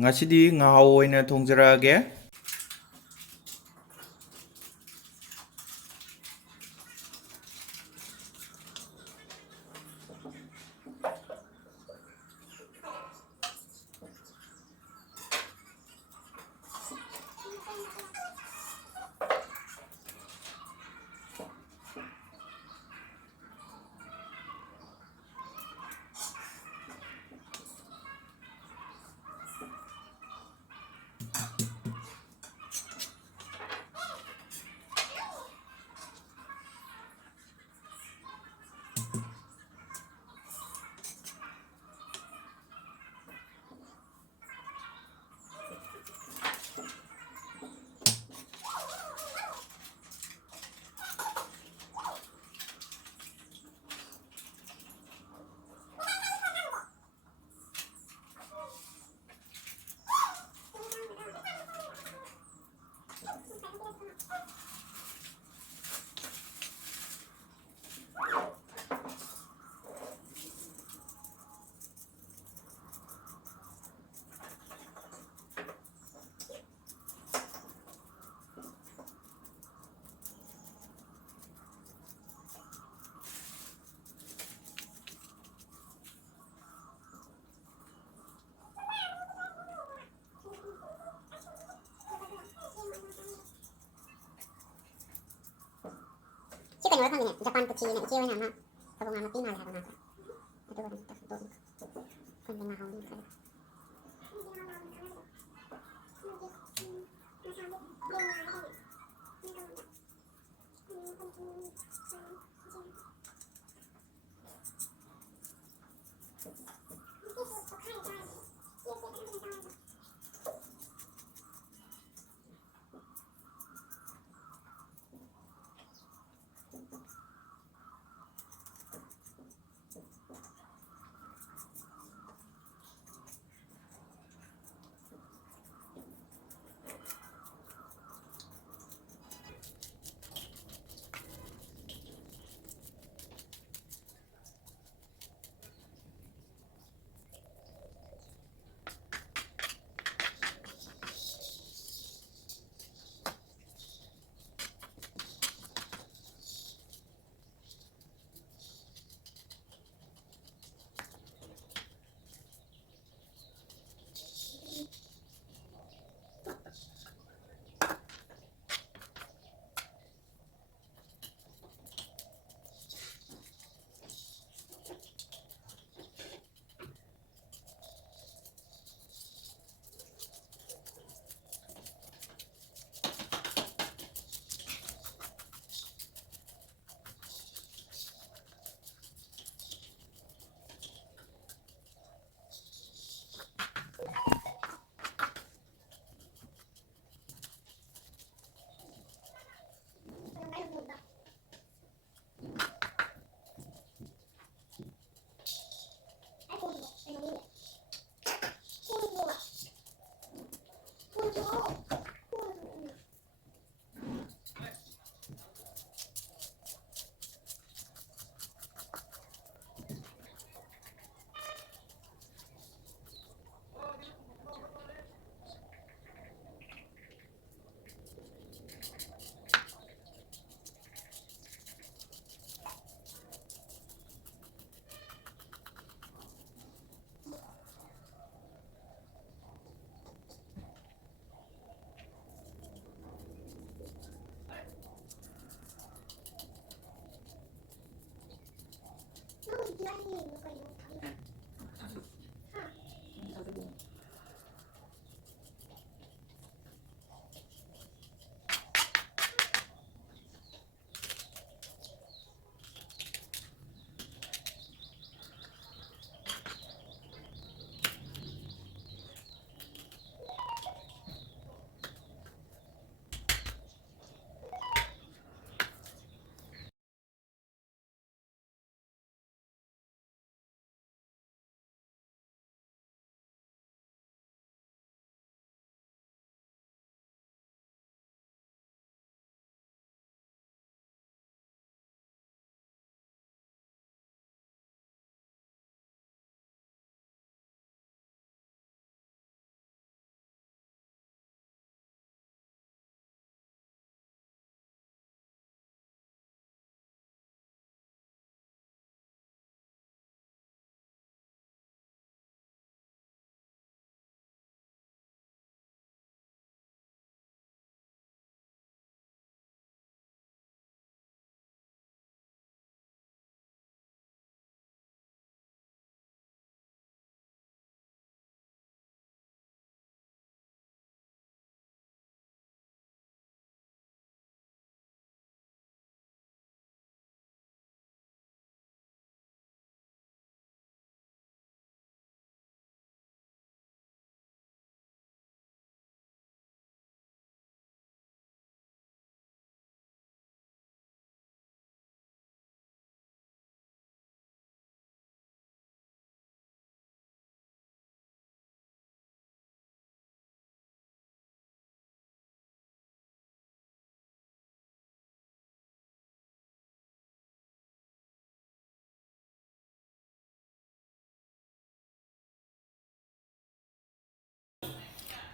ꯉꯁꯤꯗꯤ ꯉꯥꯍꯧ ꯑꯣꯏꯅ ꯊꯣꯡꯖꯔꯛꯑꯒꯦ꯫ 시간이 얼마나 자판 붙이는 기회나 더보면 삐나를 하고 나서 그거는 딱 또 근데 나 하오니까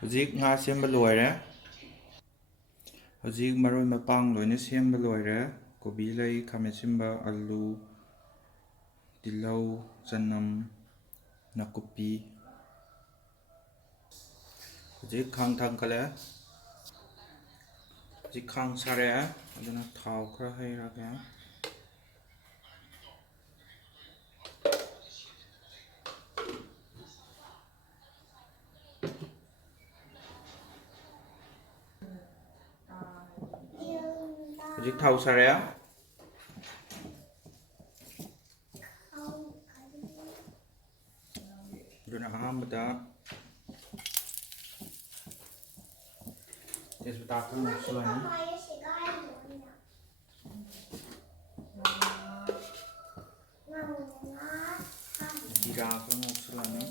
ꯍꯧꯖꯤꯛ ꯉꯥ ꯁꯦꯝꯕ ꯂꯣꯏꯔꯦ ꯍꯧꯖꯤꯛ ꯃꯔꯣꯏ ꯃꯄꯥꯡ ꯂꯣꯏꯅ ꯁꯦꯝꯕ ꯂꯣꯏꯔꯦ ꯀꯣꯕꯤ ꯂꯩ ꯈꯥꯃꯦꯟ ꯑꯁꯤꯟꯕ ꯑꯂꯨ ꯇꯤꯜꯍꯧ ꯆꯅꯝ ꯅꯥꯀꯨꯞꯄꯤ ꯍꯧꯖꯤꯛ ꯈꯥꯡ ꯊꯥꯡꯒꯠꯂꯦ ꯍꯧꯖꯤꯛ ꯈꯥꯡ ꯁꯥꯔꯛꯑꯦ ꯑꯗꯨꯅ ꯊꯥꯎ ꯈꯔ ꯍꯩꯔꯒꯦ ꯍꯧꯖꯤꯛ ꯊꯥꯎ ꯁꯥꯔꯛꯑꯦ ꯑꯗꯨꯅ ꯑꯍꯥꯟꯕꯗ ꯇꯦꯖꯄꯇꯥ ꯈꯔ ꯉꯧꯁꯜꯂꯅꯤ ꯖꯤꯔꯥ ꯈꯔ ꯉꯧꯁꯜꯂꯅꯤ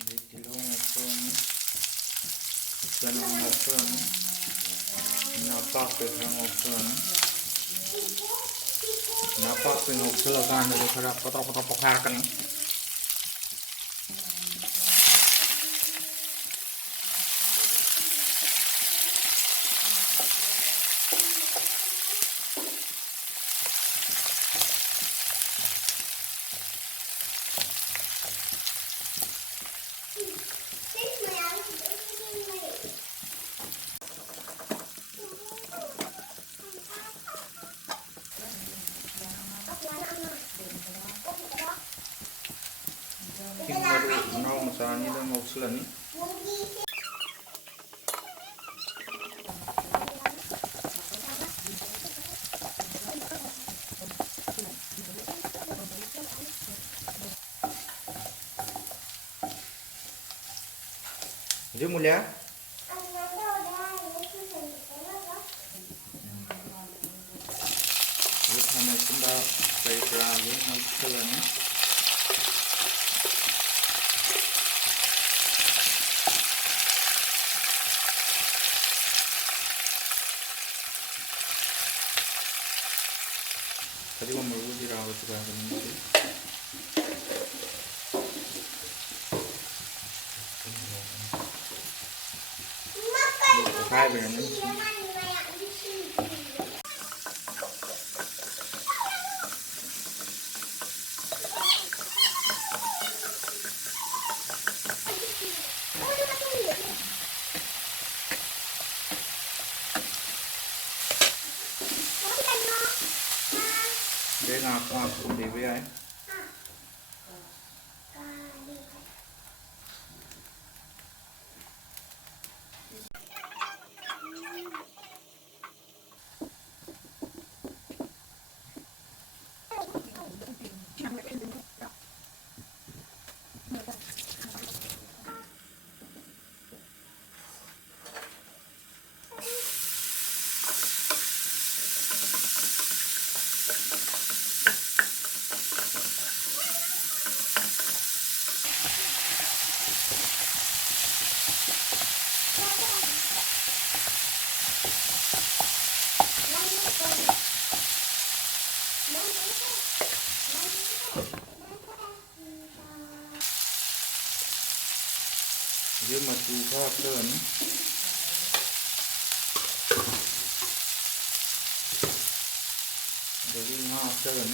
ꯑꯗꯩ ꯇꯤꯜꯍꯧ ꯉꯧꯁꯜꯂꯅꯤ ꯆꯅꯝ ꯉꯧꯁꯜꯂꯅꯤ ꯅꯄꯥꯛꯄꯤ ꯈꯔ ꯉꯧꯁꯜꯂꯅꯤ ꯅꯄꯥꯛꯄꯤ ꯉꯧꯁꯜꯂꯀꯥꯟꯗꯗꯤ ꯈꯔ ꯄꯣꯇꯣ ꯄꯣꯇꯣ ꯄꯣꯈꯥꯏꯔꯛꯀꯅꯤ ꯍꯤꯡ ꯃꯔꯨ ꯃꯅꯥꯎ ꯃꯆꯥ ꯑꯅꯤꯗꯪ ꯉꯧꯁꯜꯂꯅꯤ hꯧꯖꯤꯛ ꯃꯨꯜꯂꯦ hꯧꯖꯤꯛ ꯈꯥꯃꯦꯟ ꯑꯁꯤꯟꯕ ꯀꯔꯤ ꯀꯔꯥ ꯂꯣꯏ ꯉꯧꯁꯜꯂꯅꯤ ꯐꯗꯤꯒꯣꯝ ꯃꯔꯨ ꯖꯤꯔꯥꯒ ꯁꯨꯒꯥꯏꯒꯅꯤ ꯄꯣꯈꯥꯏꯕꯤꯔꯅꯤ để ngọt cùng đi với ấy với mà chú có sơn rồi đi ngó sơn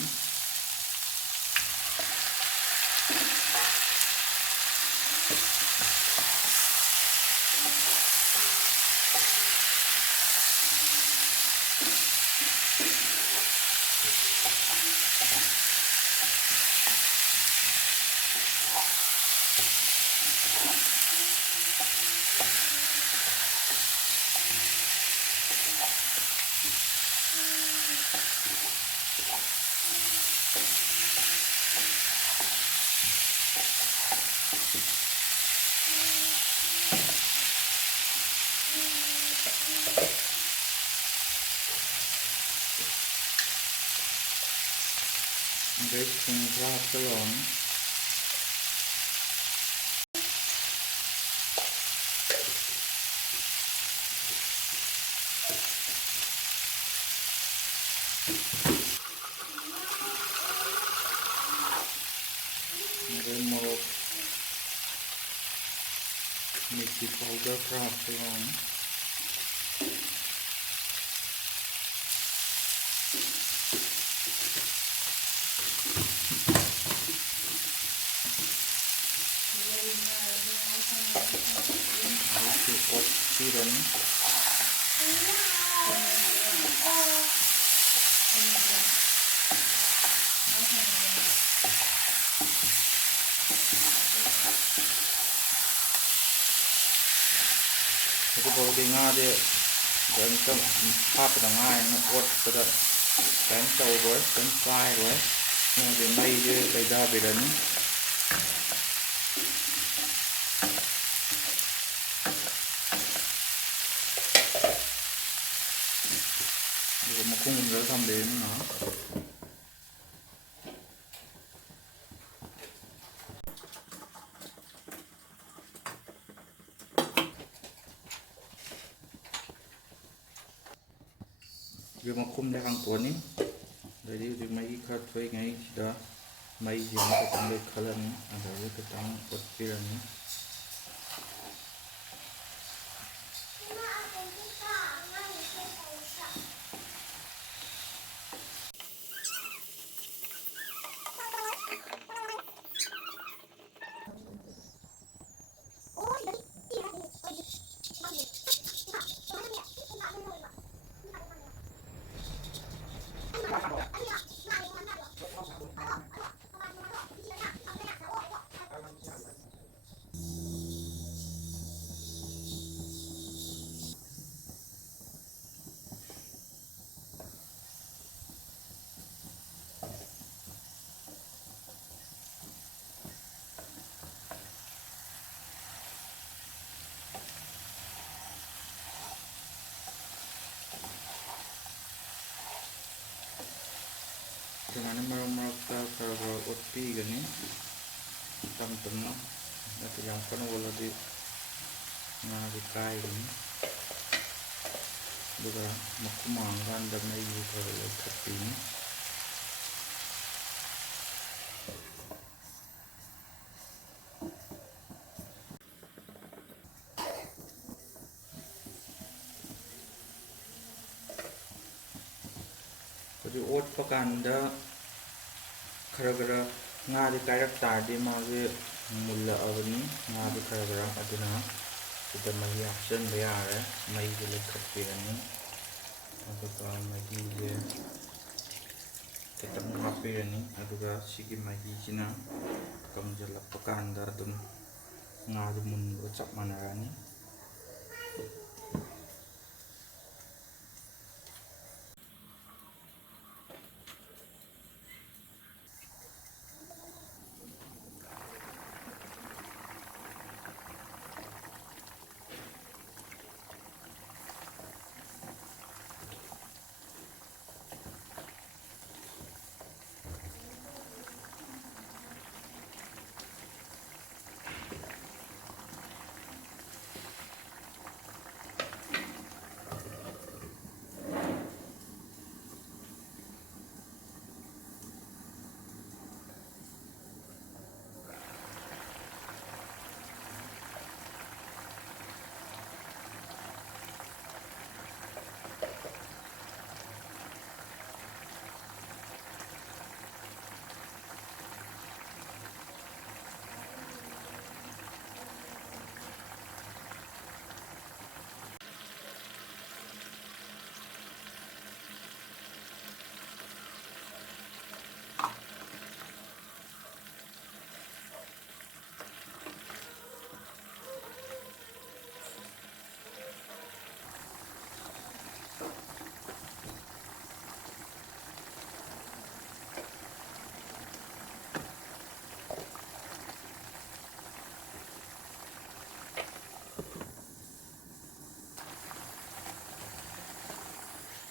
để cùng ra cái lon ꯃꯤꯔꯆꯤ ꯄꯥꯎꯗꯔ ꯈꯔ ꯍꯥꯞꯆꯔꯝꯃꯤ ꯑꯣꯠꯄꯤꯔꯅꯤ ꯍꯧꯖꯤꯛꯐꯥꯎꯗꯤ ꯉꯥꯁꯦ ꯀꯩꯝꯇ ꯍꯥꯞꯄꯗ ꯉꯥꯏꯅ ꯑꯣꯠꯄꯗ ꯀꯩꯝ ꯇꯧꯔꯣꯏ ꯀꯩꯝ ꯀꯥꯏꯔꯣꯏ ꯉꯥꯁꯦ ꯃꯩꯁꯦ ꯂꯩꯊꯕꯤꯔꯅꯤ ꯑꯗꯨꯒ ꯃꯈꯨꯝ ꯈꯨꯝꯖꯤꯜꯂ ꯊꯝꯕꯤꯔꯅꯤ ꯉꯥꯏꯍꯥꯛ ꯍꯧꯖꯤꯛ ꯃꯈꯨꯝꯁꯦ ꯍꯥꯡꯇꯣꯛꯑꯅꯤ ꯑꯗꯩꯗꯤ ꯍꯧꯖꯤꯛ ꯃꯍꯤ ꯈꯔ ꯊꯣꯛꯏꯉꯩꯁꯤꯗ ꯃꯩꯁꯦ ꯑꯃꯨꯛ ꯈꯤꯇꯪ ꯂꯩꯈꯠꯂꯅꯤ ꯑꯗꯩꯗꯤ ꯈꯤꯇꯪ ꯑꯣꯠꯄꯤꯔꯅꯤ ꯑꯗꯨꯃꯥꯏꯅ ꯃꯔꯛ ꯃꯔꯛꯇ ꯈꯔ ꯈꯔ ꯑꯣꯠꯄꯤꯒꯅꯤ ꯇꯞ ꯇꯞꯅ ꯅꯠꯇ꯭ꯔ ꯌꯥꯝ ꯀꯟꯅ ꯑꯣꯠꯂꯗꯤ ꯉꯥꯁꯦ ꯀꯥꯏꯒꯅꯤ ꯑꯗꯨꯒ ꯃꯈꯨꯝ ꯍꯥꯡꯀꯥꯟꯗ ꯃꯩꯁꯦ ꯈꯔ ꯂꯩꯈꯠꯄꯤꯅꯤ ꯍꯧꯖꯤꯛ ꯑꯣꯠꯄ ꯀꯥꯟꯗ ꯈꯔ ꯈꯔ ꯉꯥꯁꯦ ꯀꯥꯏꯔꯛ ꯇꯥꯔꯗꯤ ꯃꯥꯁꯦ ꯃꯨꯜꯂꯛꯑꯕꯅꯤ ꯉꯥꯁꯦ ꯈꯔ ꯈꯔ ꯑꯗꯨꯅ ꯁꯤꯗ ꯃꯍꯤ ꯍꯥꯞꯆꯤꯟꯕ ꯌꯥꯔꯦ ꯃꯩꯁꯦ ꯂꯩꯈꯠꯄꯤꯔꯅꯤ ꯑꯗꯨꯒ ꯃꯍꯤꯁꯦ ꯈꯤꯇꯪ ꯍꯥꯞꯄꯤꯔꯅꯤ ꯑꯗꯨꯒ ꯁꯤꯒꯤ ꯃꯍꯤꯁꯤꯅ ꯀꯪꯁꯤꯜꯂꯛꯄ ꯀꯥꯟꯗ ꯑꯗꯨꯝ ꯉꯥꯗꯨ ꯃꯨꯟꯕ ꯆꯞ ꯃꯥꯟꯅꯔꯅꯤ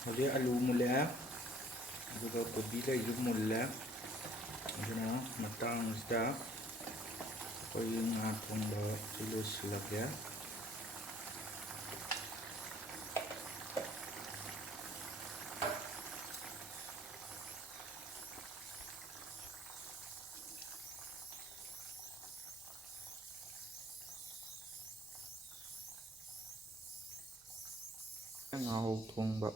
ꯍꯧꯖꯤꯛ ꯑꯂꯨ ꯃꯨꯜꯂꯛꯑꯦ ꯑꯗꯨꯒ ꯀꯣꯕꯤ ꯂꯩꯁꯨ ꯃꯨꯜꯂꯦ ꯑꯗꯨꯅ ꯃꯇꯥꯡꯁꯤꯗ ꯑꯩꯈꯣꯏꯒꯤ ꯉꯥ ꯊꯣꯡꯕꯁꯤ ꯂꯣꯏꯁꯤꯜꯂꯒꯦ ꯉꯥ ꯊꯣꯡꯕ